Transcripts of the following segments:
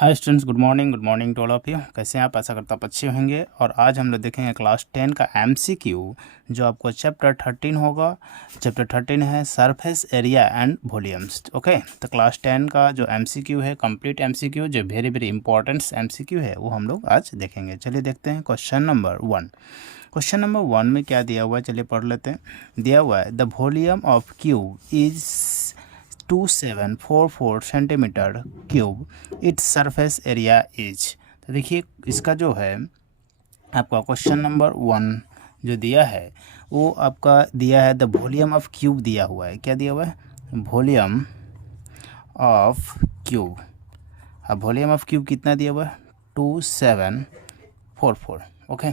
Hi students, good morning to all of you. कैसे हैं आप? आशा करता आप अच्छे होंगे। और आज हम लोग देखेंगे क्लास 10 का एमसीक्यू, जो आपको चैप्टर 13 होगा। चैप्टर 13 है surface area and volumes. Okay, तो क्लास 10 का जो एमसीक्यू है, कंप्लीट एमसीक्यू, जो वेरी वेरी इंपॉर्टेंट एमसीक्यू है, वो हम लोग आज देखेंगे। चलिए देखते हैं क्वेश्चन नंबर 1। क्वेश्चन नंबर 1 में क्या दिया हुआ है, चलिए पढ़ लेते हैं। दिया हुआ है the volume of cube is 2744 centimetre cube, its surface area is. तो देखिए, इसका जो है आपका क्वेश्चन नंबर 1 जो दिया है, वो आपका दिया है द वॉल्यूम ऑफ क्यूब दिया हुआ है। क्या दिया हुआ है? Volume of cube. अब वॉल्यूम ऑफ क्यूब कितना दिया हुआ है? 2744। ओके,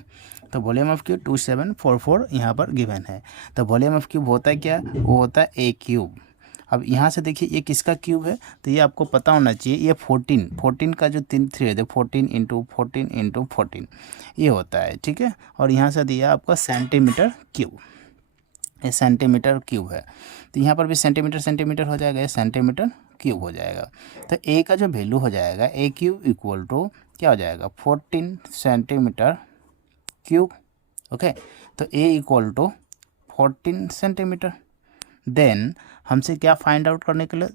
तो वॉल्यूम ऑफ क्यूब 2744 यहाँ पर गिवन है। तो वॉल्यूम ऑफ क्यूब होता है क्या? वो होता है ए क्यूब। अब यहाँ से देखिए, ये किसका क्यूब है, तो ये आपको पता होना चाहिए। ये 14 का जो 3 है, 14 इंटू 14 इंटू 14 ये होता है, ठीक है। और यहाँ से दिया आपका सेंटीमीटर क्यूब, ये सेंटीमीटर क्यूब है। तो यहाँ पर भी सेंटीमीटर सेंटीमीटर हो जाएगा, ये सेंटीमीटर क्यूब हो जाएगा। तो ए का जो वैल्यू हो जाएगा, ए क्यूब इक्वल टू क्या हो जाएगा? 14 सेंटीमीटर क्यूब। ओके, तो ए इक्वल टू 14 सेंटीमीटर। देन हमसे क्या फाइंड आउट करने के लिए?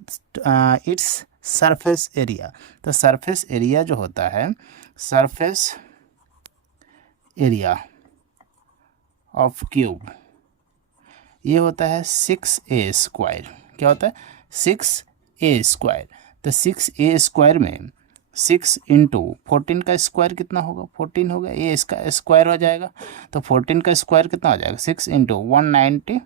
Its surface area. तो सरफेस एरिया जो होता है, सरफेस एरिया ऑफ क्यूब, ये होता है 6a²। क्या होता है? 6a²। तो 6a² में 6 इंटू 14 का स्क्वायर कितना होगा? 14 होगा, ये इसका स्क्वायर हो जाएगा। तो 14 का स्क्वायर कितना हो जाएगा? 6 इंटू 196।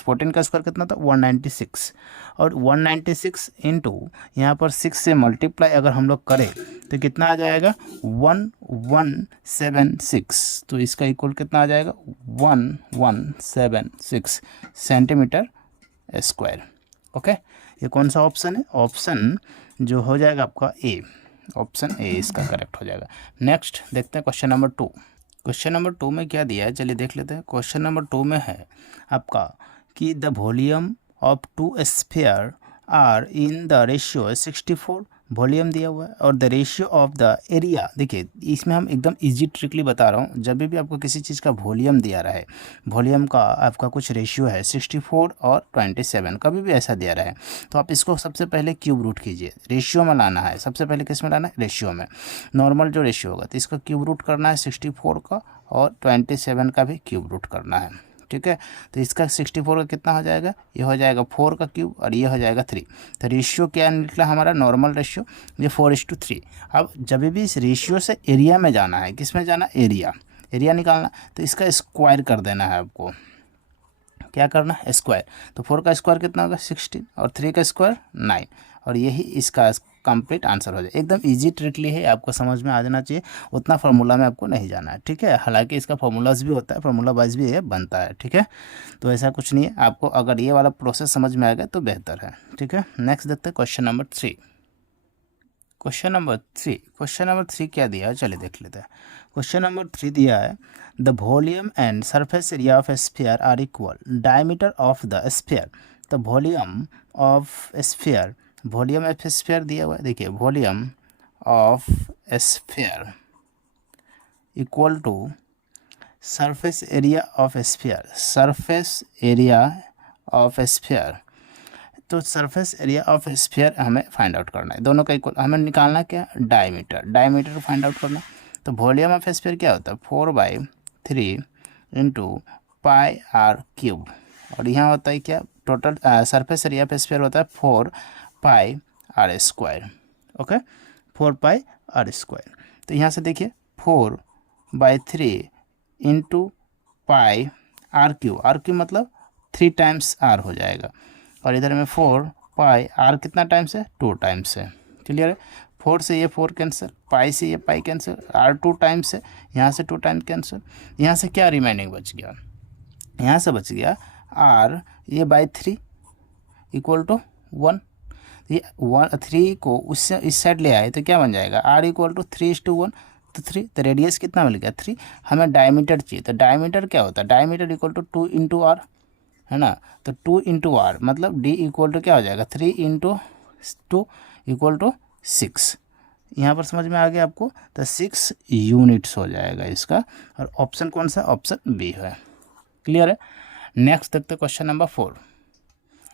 14 का स्क्वायर कितना था? 196। और 196 इंटू यहाँ पर 6 से मल्टीप्लाई अगर हम लोग करें तो कितना आ जाएगा? 1176। तो इसका इक्वल कितना आ जाएगा? 1176 सेंटीमीटर स्क्वायर। ओके, ये कौन सा ऑप्शन है? ऑप्शन जो हो जाएगा आपका ए, ऑप्शन ए इसका करेक्ट हो जाएगा। नेक्स्ट देखते हैं क्वेश्चन नंबर 2। क्वेश्चन नंबर 2 में क्या दिया है, चलिए देख लेते हैं। क्वेश्चन नंबर 2 में है आपका कि the volume of 2 sphere are in the ratio 64। Volume दिया हुआ है और the ratio of the area. देखिए, इसमें हम एकदम इजी ट्रिकली बता रहा हूँ। जब भी आपको किसी चीज़ का वॉल्यूम दिया रहा है, वॉल्यूम का आपका कुछ रेशियो है 64 और 27, कभी भी ऐसा दिया रहा है, तो आप इसको सबसे पहले क्यूब रूट कीजिए। रेशियो में लाना है, सबसे पहले किस में लाना है? रेशियो में। नॉर्मल जो रेशियो होगा, तो इसका क्यूब रूट करना है 64 का, और 27 का भी क्यूब रूट करना है, ठीक है। तो इसका 64 का कितना हो जाएगा? ये हो जाएगा 4 का क्यूब, और ये हो जाएगा 3। तो रेशियो क्या निकला हमारा? नॉर्मल रेशियो, ये 4:3। अब जब भी इस रेशियो से एरिया में जाना है, किस में जाना? एरिया, एरिया निकालना, तो इसका स्क्वायर कर देना है आपको। क्या करना है? स्क्वायर। तो 4 का स्क्वायर कितना होगा? 16, और 3 का स्क्वायर 9, और यही इसका कंप्लीट आंसर हो जाए। एकदम इजी ट्रिकली है, आपको समझ में आ जाना चाहिए। उतना फार्मूला में आपको नहीं जाना है, ठीक है। हालांकि इसका फार्मूलाज भी होता है, फार्मूला वाइज भी ये बनता है, ठीक है। तो ऐसा कुछ नहीं है, आपको अगर ये वाला प्रोसेस समझ में आएगा तो बेहतर है, ठीक है। नेक्स्ट देखते हैं क्वेश्चन नंबर 3। क्वेश्चन नंबर 3 क्या दिया है, चलिए देख लेते हैं। क्वेश्चन नंबर 3 दिया है the volume and surface area of sphere are equal, diameter of the sphere. तो volume of sphere, volume of sphere दिया हुआ है। देखिए, volume of sphere equal to surface area of sphere, surface area of sphere. तो surface area of sphere हमें find out करना है, दोनों का इक्वल हमें निकालना क्या? डायमीटर, डायमीटर फाइंड आउट करना। तो वॉल्यूम ऑफ स्फीयर क्या होता है? 4/3 इंटू पाई आर क्यूब, और यहाँ होता है क्या? Total surface area of sphere होता है 4πr²। Okay, 4πr²। तो यहाँ से देखिए 4/3 into pi r cube, r cube मतलब 3 टाइम्स आर हो जाएगा, और इधर में 4π, आर कितना टाइम्स है? 2 टाइम्स है। क्लियर है? 4 से ये 4 कैंसिल, पाई से ये पाई कैंसिल, आर 2 टाइम्स है, यहाँ से 2 टाइम कैंसिल। यहाँ से क्या रिमेनिंग बच गया? यहाँ से बच गया आर ये /3 इक्वल टू 1। ये 3 को उससे इस साइड ले आए तो क्या बन जाएगा? आर इक्वल टू 3:1, तो 3। तो रेडियस कितना मिल गया? 3। हमें डायमीटर चाहिए, तो डायमीटर क्या होता है? Diameter equal to 2 into r, है ना। तो 2 इंटू आर मतलब डी इक्वल टू क्या हो जाएगा? 3 इंटू 2 इक्वल टू 6। यहाँ पर समझ में आ गया आपको, तो 6 यूनिट्स हो जाएगा इसका, और ऑप्शन कौन सा, ऑप्शन बी है। क्लियर है। नेक्स्ट देखते हैं क्वेश्चन नंबर 4।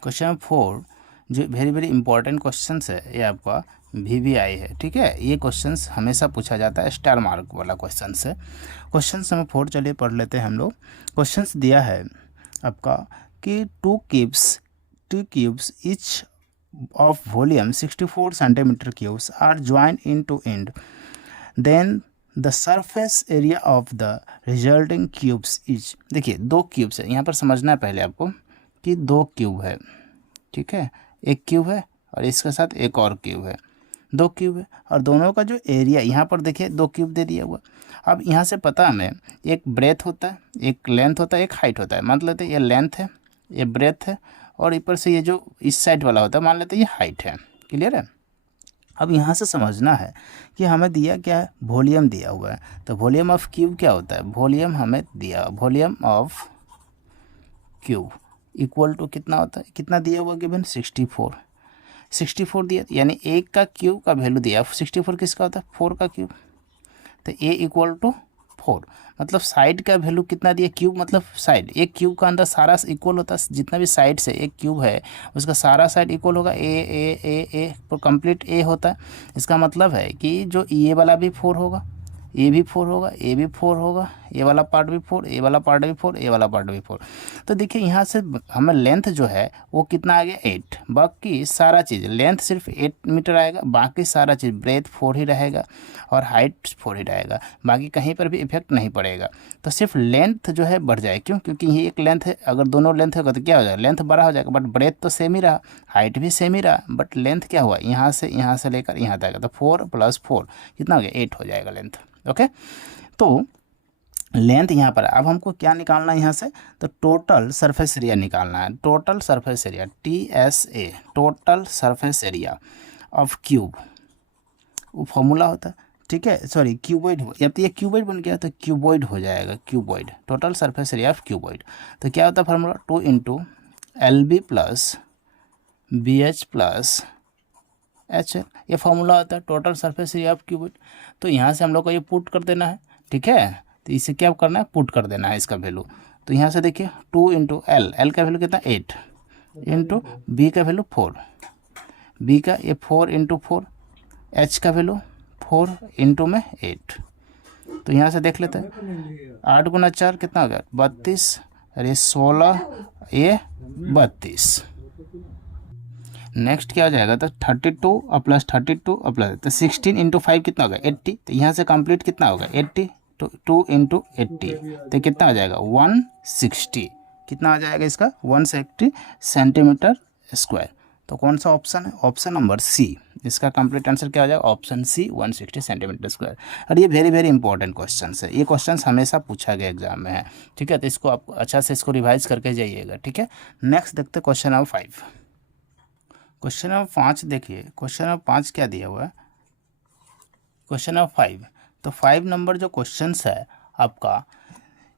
क्वेश्चन नंबर 4 जो वेरी वेरी इंपॉर्टेंट क्वेश्चन है, ये आपका VVI है, ठीक है। ये क्वेश्चन हमेशा पूछा जाता है, स्टार मार्क वाला क्वेश्चन है। क्वेश्चन नंबर 4 चलिए पढ़ लेते हैं हम लोग। क्वेश्चन दिया है आपका कि to cubes each of volume 64 centimeter cubes are joined end to end, then the surface area of the resulting cubes is। देखिए 2 क्यूब्स है, यहाँ पर समझना है पहले आपको कि 2 क्यूब है, ठीक है। एक क्यूब है और इसके साथ एक और क्यूब है, 2 क्यूब है, और दोनों का जो एरिया यहाँ पर देखिए 2 क्यूब दे दिया हुआ। अब यहाँ से पता हमें एक ब्रेथ होता है, एक लेंथ होता है, एक हाइट होता है। मान लेते हैं ये लेंथ है, ये ब्रेथ है, और ऊपर से ये जो इस साइड वाला होता है मान लेते हैं ये हाइट है। क्लियर है। अब यहाँ से समझना है कि हमें दिया क्या है, वॉल्यूम दिया हुआ है। तो वॉल्यूम ऑफ क्यूब क्या होता है, वॉल्यूम हमें दिया, volume of cube equal to कितना होता है, कितना दिया हुआ गिवन 64 दिया, यानी एक का क्यूब का वैल्यू दिया 64 किसका होता है, 4 का क्यूब। तो ए इक्वल टू 4, मतलब साइड का वैल्यू कितना दिया, क्यूब मतलब साइड, एक क्यूब का अंदर सारा इक्वल होता है, जितना भी साइड से एक क्यूब है उसका सारा साइड इक्वल होगा, ए कंप्लीट ए होता है। इसका मतलब है कि जो ये वाला भी 4 होगा, ये भी 4 होगा, ये भी 4 होगा, ये वाला पार्ट भी 4, ये वाला पार्ट भी 4, ये वाला पार्ट भी 4। तो देखिए यहाँ से हमें लेंथ जो है वो कितना आ गया 8, बाकी सारा चीज़ लेंथ सिर्फ 8 मीटर आएगा, बाकी सारा चीज़ ब्रेथ 4 ही रहेगा और हाइट 4 ही रहेगा, बाकी कहीं पर भी इफेक्ट नहीं पड़ेगा। तो सिर्फ लेंथ जो है बढ़ जाए, क्यों, क्योंकि ये एक लेंथ है, अगर दोनों लेंथ होगा तो क्या हो जाएगा, लेंथ बड़ा हो जाएगा, बट ब्रेथ तो सेम ही रहा, हाइट भी सेम ही रहा, बट लेंथ क्या हुआ, यहाँ से लेकर यहाँ तक, तो 4 + 4 कितना हो गया 8 हो जाएगा लेंथ। ओके, तो लेंथ यहाँ पर अब हमको क्या निकालना है यहाँ से, तो टोटल सरफेस एरिया निकालना है। Total surface area TSA, total surface area of cube, वो फॉर्मूला होता है, ठीक है। सॉरी क्यूबॉइड, या तो ये क्यूबॉइड बन गया तो क्यूबॉइड हो जाएगा, cuboid, total surface area of cuboid. तो क्या होता है फार्मूला, 2 × LB + BH + HL, ये फार्मूला होता है total surface area of cuboid. तो यहाँ से हम लोग को ये पुट कर देना है, ठीक है। तो इसे क्या करना है, पुट कर देना है इसका वैल्यू। तो यहाँ से देखिए 2 × L का वैल्यू कितना 8 × B का वैल्यू 4, B का ये 4 × 4, H का वैल्यू 4 × में 8। तो यहाँ से देख लेते हैं 8 × 4 कितना हो गया 32, अरे 16 ये 32। नेक्स्ट क्या हो जाएगा, तो 32 + 32 + तो 16 × 5 कितना होगा 80। तो यहाँ से कंप्लीट कितना होगा 80, तो 2 × 80 तो कितना हो जाएगा 160, कितना आ जाएगा इसका 160 सेंटीमीटर स्क्वायर। तो कौन सा ऑप्शन है, ऑप्शन नंबर सी, इसका कंप्लीट आंसर क्या हो जाएगा, ऑप्शन सी 160 सेंटीमीटर स्क्वायर। और ये वेरी वेरी इंपॉर्टेंट क्वेश्चन है, ये क्वेश्चन हमेशा पूछा गया एग्जाम में है, ठीक है। तो इसको आप अच्छा से इसको रिवाइज करके जाइएगा, ठीक है। नेक्स्ट देखते हैं क्वेश्चन नंबर 5। क्वेश्चन नंबर 5 देखिए, क्वेश्चन नंबर 5 क्या दिया हुआ है, क्वेश्चन नंबर 5। तो 5 नंबर जो क्वेश्चंस है आपका,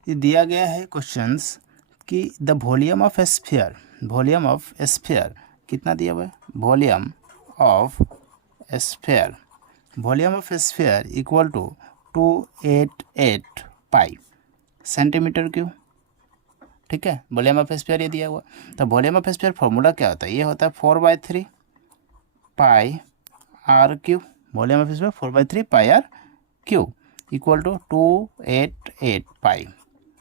ये दिया गया है क्वेश्चंस कि the volume of sphere, volume of sphere कितना दिया हुआ है, volume of sphere, volume of sphere equal to 288 pi centimetre cube, ठीक है। वॉल्यूम ऑफ स्फीयर ये दिया हुआ। तो वॉल्यूम ऑफ स्फीयर फॉर्मूला क्या होता है, ये होता है 4/3 pi r cube, volume of sphere 4/3 pi r cube equal to 288 pi.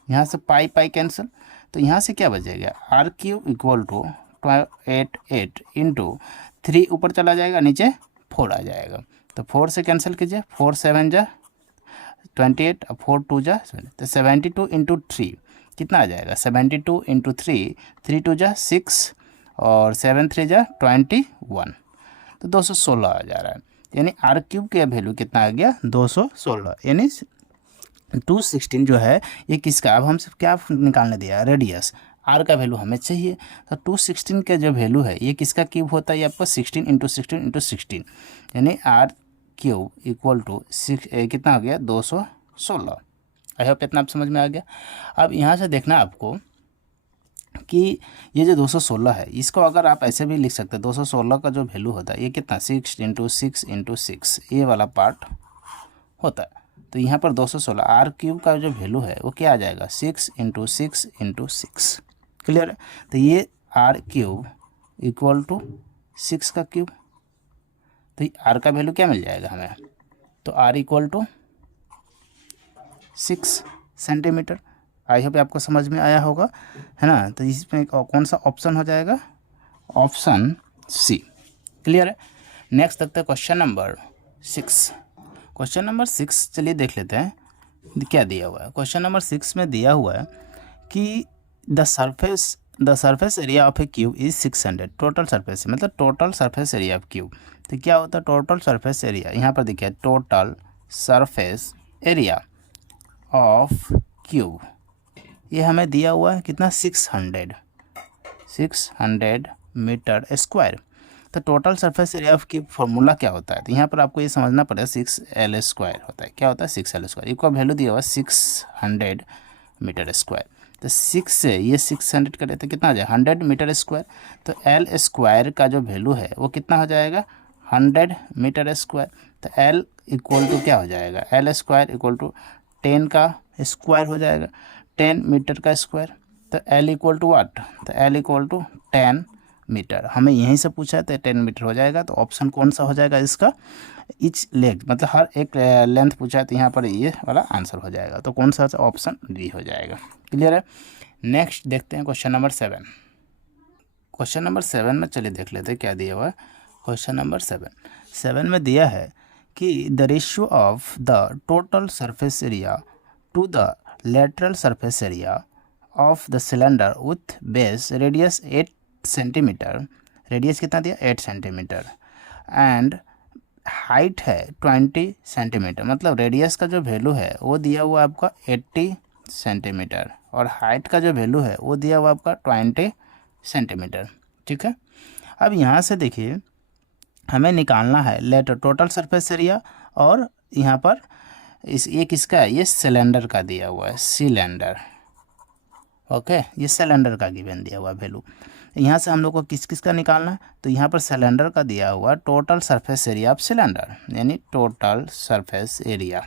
यहाँ से पाई कैंसिल, तो यहाँ से क्या बचेगा r क्यूब इक्वल टू 288 × 3 ऊपर चला जाएगा, नीचे 4 आ जाएगा। तो 4 से कैंसिल कीजिए, 4 7 जा 28 और 4 2 जा 7, तो 72 × 3 कितना आ जाएगा 72 × 3, 3 2 जा 6 और 7 3 जा 21, तो 216 आ जा रहा है। यानी r क्यूब का वैल्यू कितना आ गया 216, यानी 216 जो है ये किसका, अब हमसे क्या निकालने दिया रेडियस, r का वैल्यू हमें चाहिए। तो 216 का जो वैल्यू है ये किसका क्यूब होता है, ये आपको 16 × 16 × 16, यानी r क्यूब इक्वल टू कितना हो गया 216। आई होप इतना आप समझ में आ गया। अब यहाँ से देखना आपको कि ये जो 216 है इसको अगर आप ऐसे भी लिख सकते हैं, 216 का जो वैल्यू होता है ये कितना 6 × 6 × 6 ये वाला पार्ट होता है। तो यहाँ पर 216 आर क्यूब का जो वैल्यू है वो क्या आ जाएगा 6 × 6 × 6। क्लियर है। तो ये आर क्यूब इक्वल टू 6 का क्यूब, तो आर का वैल्यू क्या मिल जाएगा हमें, तो r equal to 6 centimetre. I hope आपको समझ में आया होगा, है ना। तो इसमें कौन सा ऑप्शन हो जाएगा, ऑप्शन सी। क्लियर है। नेक्स्ट देखते हैं क्वेश्चन नंबर 6। क्वेश्चन नंबर 6 चलिए देख लेते हैं क्या दिया हुआ है। क्वेश्चन नंबर 6 में दिया हुआ है कि the surface area of a cube is 600। Total surface मतलब total surface area of cube. तो क्या होता है टोटल सरफेस एरिया, यहाँ पर देखिए total surface area of cube, ये हमें दिया हुआ है कितना 600 मीटर स्क्वायर। तो total surface area of cube formula क्या होता है, तो यहाँ पर आपको ये समझना पड़ेगा 6L² होता है। क्या होता है 6L², इसका वैल्यू दिया हुआ 600 मीटर स्क्वायर। तो 6 से ये 600 करें तो कितना आ जाए 100 मीटर स्क्वायर। तो L² का जो वैल्यू है वो कितना हो जाएगा 100 मीटर स्क्वायर। तो L इक्वल टू क्या हो जाएगा, L² इक्वल टू 10 का स्क्वायर हो जाएगा, 10 मीटर का स्क्वायर। तो L इक्वल टू वाट, तो L इक्वल टू 10 मीटर। हमें यहीं से पूछा है तो 10 मीटर हो जाएगा। तो ऑप्शन कौन सा हो जाएगा इसका, इच लेग मतलब हर एक लेंथ पूछा है तो यहाँ पर ये वाला आंसर हो जाएगा। तो कौन सा ऑप्शन डी हो जाएगा। क्लियर है। नेक्स्ट देखते हैं क्वेश्चन नंबर 7। क्वेश्चन नंबर 7 में चलिए देख लेते हैं क्या दिया हुआ है। क्वेश्चन नंबर 7 में दिया है कि the ratio of the total surface area to the lateral surface area of the cylinder with base radius 8 centimetre, radius कितना दिया 8 सेंटीमीटर, एंड हाइट है 20 सेंटीमीटर। मतलब रेडियस का जो वैल्यू है वो दिया हुआ आपका 80 सेंटीमीटर और हाइट का जो वैल्यू है वो दिया हुआ आपका 20 सेंटीमीटर। ठीक है। अब यहाँ से देखिए हमें निकालना है लेटर टोटल सरफेस एरिया, और यहाँ पर ये किसका है, ये सिलेंडर का दिया हुआ है, सिलेंडर। ओके, ये सिलेंडर का गिवन दिया हुआ वैल्यू। यहाँ से हम लोग को किस किस का निकालना है, तो यहाँ पर सिलेंडर का दिया हुआ total surface area of cylinder, यानी total surface area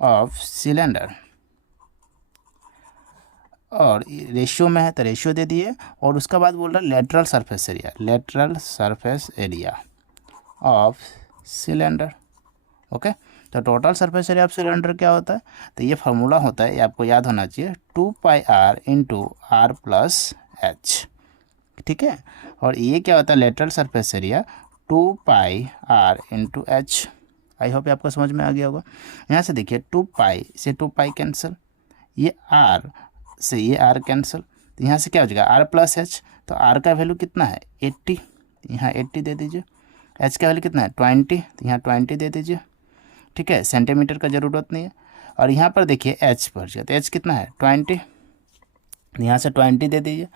of cylinder, और रेशियो में है तो रेशियो दे दिए, और उसका बाद बोल रहा है lateral surface area, lateral surface area of cylinder. Okay, तो total surface area of cylinder क्या होता है, तो ये फार्मूला होता है, ये आपको याद होना चाहिए 2πr × r+h। ठीक है। और ये क्या होता है lateral surface area 2πr × h। आई होप आपको समझ में आ गया होगा। यहाँ से देखिए 2π से 2π कैंसिल, ये r से ये r कैंसिल, तो यहाँ से क्या हो जाएगा r+h। तो r का वैल्यू कितना है 80, यहाँ 80 दे दीजिए। h का वैल्यू कितना है 20, तो यहाँ 20 दे दीजिए। ठीक है, सेंटीमीटर का ज़रूरत नहीं है। और यहाँ पर देखिए h पर जाए तो h कितना है 20, यहाँ से 20 दे दीजिए।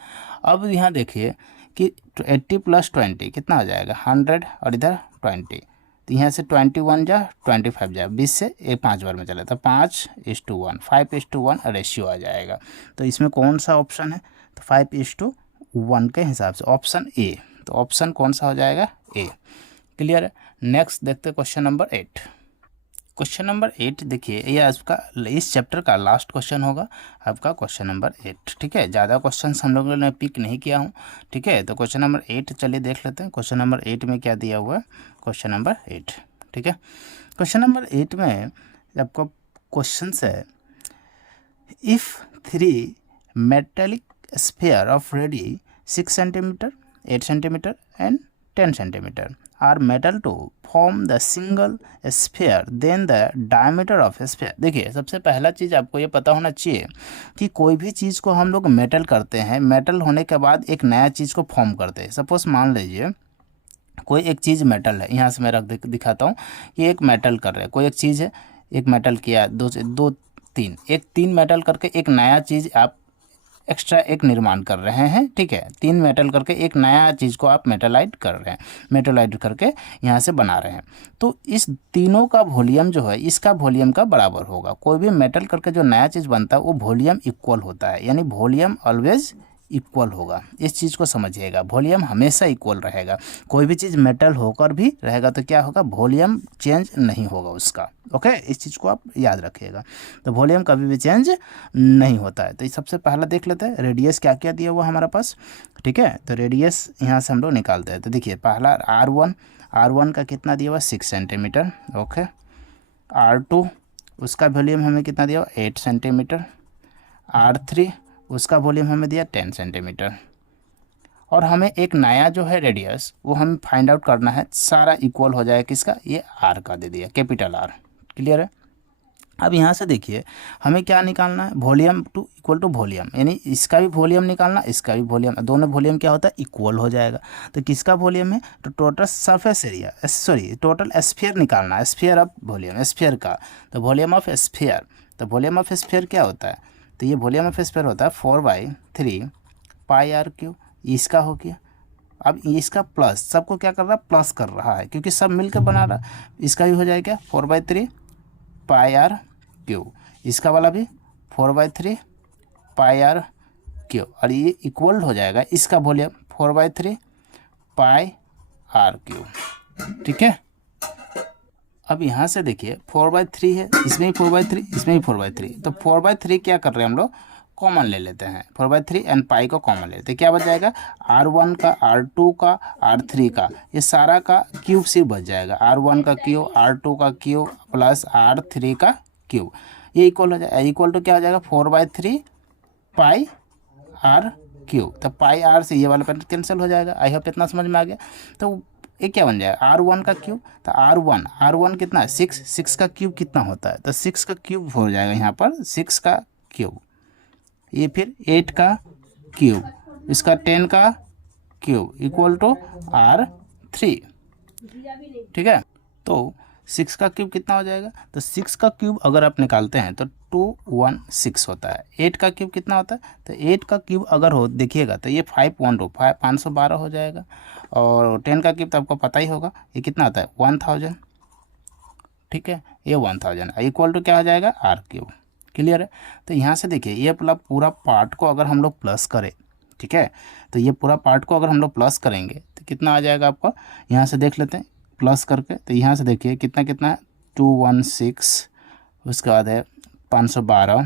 अब यहाँ देखिए कि 80 + 20 कितना हो जाएगा 100, और इधर 20, तो यहाँ से 21 जा 25 जा 20 से 5 बार में चला तो 5:1 5:1 रेशियो आ जाएगा। तो इसमें कौन सा ऑप्शन है, तो 5:1 के हिसाब से ऑप्शन ए। तो ऑप्शन कौन सा हो जाएगा ए। क्लियर है। नेक्स्ट देखते हैं क्वेश्चन नंबर 8। क्वेश्चन नंबर 8 देखिए, ये आपका इस चैप्टर का लास्ट क्वेश्चन होगा आपका क्वेश्चन नंबर 8। ठीक है, ज़्यादा क्वेश्चंस हम लोगों ने पिक नहीं किया हूँ। ठीक है, तो क्वेश्चन नंबर 8 चलिए देख लेते हैं। क्वेश्चन नंबर 8 में क्या दिया हुआ है, क्वेश्चन नंबर 8। ठीक है, क्वेश्चन नंबर 8 में आपका क्वेश्चन है, if 3 metallic sphere of ready 6 centimetre 8 centimetre and 10 centimetre are metal to form the single sphere, then the diameter of a sphere। देखिए सबसे पहला चीज़ आपको ये पता होना चाहिए कि कोई भी चीज़ को हम लोग मेटल करते हैं, मेटल होने के बाद एक नया चीज़ को फॉर्म करते हैं। सपोज मान लीजिए कोई एक चीज़ मेटल है, यहाँ से मैं रख दिखाता हूँ कि एक मेटल कर रहे हैं, कोई एक चीज़ है, एक मेटल किया, दो तीन मेटल करके एक नया चीज़ आप एक्स्ट्रा एक निर्माण कर रहे हैं। ठीक है, 3 मेटल करके एक नया चीज़ को आप मेटलाइट कर रहे हैं, मेटलाइट करके यहाँ से बना रहे हैं। तो इस तीनों का वॉल्यूम जो है इसका वॉल्यूम का बराबर होगा। कोई भी मेटल करके जो नया चीज़ बनता है वो वॉल्यूम इक्वल होता है, यानी वॉल्यूम ऑलवेज इक्वल होगा। इस चीज़ को समझिएगा, वॉल्यूम हमेशा इक्वल रहेगा। कोई भी चीज़ मेटल होकर भी रहेगा तो क्या होगा, वॉल्यूम चेंज नहीं होगा उसका। ओके, इस चीज़ को आप याद रखिएगा। तो वॉल्यूम कभी भी चेंज नहीं होता है। तो ये सबसे पहला देख लेते हैं रेडियस क्या क्या दिया हुआ हमारे पास। ठीक है, तो रेडियस यहाँ से हम लोग निकालते हैं। तो देखिए पहला R1 का कितना दिया हुआ 6 सेंटीमीटर। ओके, R2 उसका वॉल्यूम हमें कितना दिया हुआ 8 सेंटीमीटर। R3 उसका वॉल्यूम हमें दिया 10 सेंटीमीटर। और हमें एक नया जो है रेडियस वो हमें फाइंड आउट करना है, सारा इक्वल हो जाएगा किसका, ये R का दे दिया, कैपिटल R। क्लियर है। अब यहाँ से देखिए हमें क्या निकालना है, volume two equal to volume, यानी इसका भी वॉल्यूम निकालना, इसका भी वॉल्यूम, दोनों वॉल्यूम क्या होता है, इक्वल हो जाएगा। तो किसका वॉल्यूम है, तो total surface area, sorry total sphere निकालना है, स्फीयर ऑफ वॉल्यूम, स्फीयर का। तो वॉल्यूम ऑफ स्फीयर, तो वॉल्यूम ऑफ स्फीयर क्या होता है, तो ये वॉल्यूम ऑफ स्फीयर होता है 4/3 पाई R क्यूब, इसका हो गया। अब इसका प्लस, सबको क्या कर रहा है, प्लस कर रहा है क्योंकि सब मिलकर बना रहा है। इसका भी हो जाएगा 4/3 पाई R क्यूब, इसका वाला भी 4/3 पाई R क्यूब, और ये इक्वल हो जाएगा इसका वॉल्यूम 4/3 पाई R क्यूब। ठीक है, अब यहाँ से देखिए 4/3 है, इसमें भी 4/3, इसमें भी 4/3, तो 4/3 क्या कर रहे हैं हम लोग, कॉमन ले लेते हैं, 4/3 एंड पाई को कॉमन ले लेते हैं। क्या बच जाएगा, R1 का, R2 का, R3 का, ये सारा का क्यूब सिर्फ बच जाएगा। R1 का क्यूब, R2 का क्यूब प्लस R3 का क्यूब, ये इक्वल हो जाएगा, इक्वल टू क्या हो जाएगा 4/3 पाई R क्यूब। तो पाई R से ये वाला पैटर्न कैंसिल हो जाएगा। आई होप इतना समझ में आ गया। तो ये क्या बन जाएगा, R1 का क्यूब, तो R1 कितना है 6 का क्यूब कितना होता है, तो 6 का क्यूब हो जाएगा यहाँ पर 6 का क्यूब, ये फिर 8 का क्यूब, इसका 10 का क्यूब इक्वल टू R3। ठीक है, तो 6 का क्यूब कितना हो जाएगा, तो 6 का क्यूब अगर आप निकालते हैं तो 216 होता है। 8 का क्यूब कितना होता है, तो 8 का क्यूब अगर हो देखिएगा तो ये 512 हो जाएगा। और 10 का क्यूब तो आपको पता ही होगा, ये कितना होता है 1000। ठीक है, ये 1000 इक्वल टू क्या हो जाएगा R क्यूब। क्लियर है। तो यहाँ से देखिए ये पूरा पार्ट को अगर हम लोग प्लस करें, ठीक है, तो ये पूरा पार्ट को अगर हम लोग प्लस करेंगे तो कितना आ जाएगा आपका, यहाँ से देख लेते हैं प्लस करके। तो यहाँ से देखिए कितना कितना है 216, उसके बाद है 512,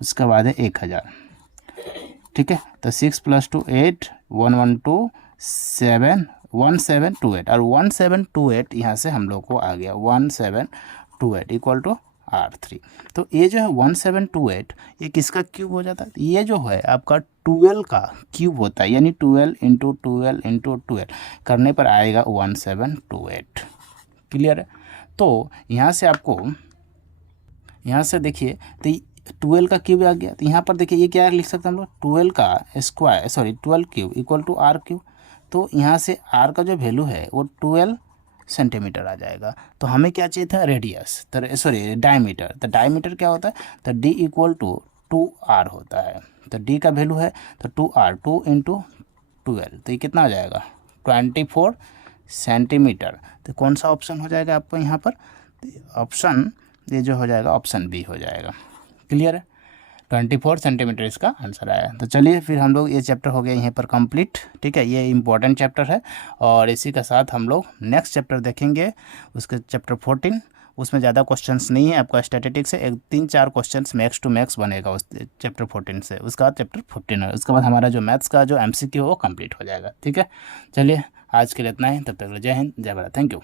उसके बाद है 1000। ठीक है, तो 6 + 2 8, 112 7 1728, और 1728 यहाँ से हम लोग को आ गया 1728 इक्वल टू R3। तो ये जो है 1728 ये किसका क्यूब हो जाता है, ये जो है आपका 12 का क्यूब होता है, यानी 12 × 12 × 12 करने पर आएगा 1728। क्लियर है। तो यहाँ से आपको, यहाँ से देखिए तो 12 का क्यूब आ गया, तो यहाँ पर देखिए ये क्या लिख सकते हैं हम लोग, 12 का square, sorry 12 cube equal to R cube. तो यहाँ से R का जो वैल्यू है वो 12 सेंटीमीटर आ जाएगा। तो हमें क्या चाहिए था, रेडियस, तो सॉरी डायमीटर, तो डायमीटर क्या होता है, तो D इक्वल टू 2R होता है। तो D का वैल्यू है तो 2R, 2 × 12, तो ये कितना आ जाएगा 24 सेंटीमीटर। तो कौन सा ऑप्शन हो जाएगा आपको यहाँ पर, ऑप्शन ये जो हो जाएगा ऑप्शन बी हो जाएगा। क्लियर है, 24 सेंटीमीटर इसका आंसर आया। तो चलिए फिर हम लोग, ये चैप्टर हो गया यहीं पर कंप्लीट। ठीक है, ये इम्पोर्टेंट चैप्टर है, और इसी के साथ हम लोग नेक्स्ट चैप्टर देखेंगे, उसके चैप्टर 14। उसमें ज़्यादा क्वेश्चंस नहीं है, आपका स्टैटिस्टिक्स से 3-4 क्वेश्चंस मैक्स टू मैक्स बनेगा उस चैप्टर 14 से। उसका बाद चैप्टर 15 है, उसके बाद हमारा जो मैथ्स का जो MCQ हो वो कंप्लीट हो जाएगा। ठीक है, चलिए आज के लिए इतना ही, तब तक जय हिंद, जय भारत, थैंक यू।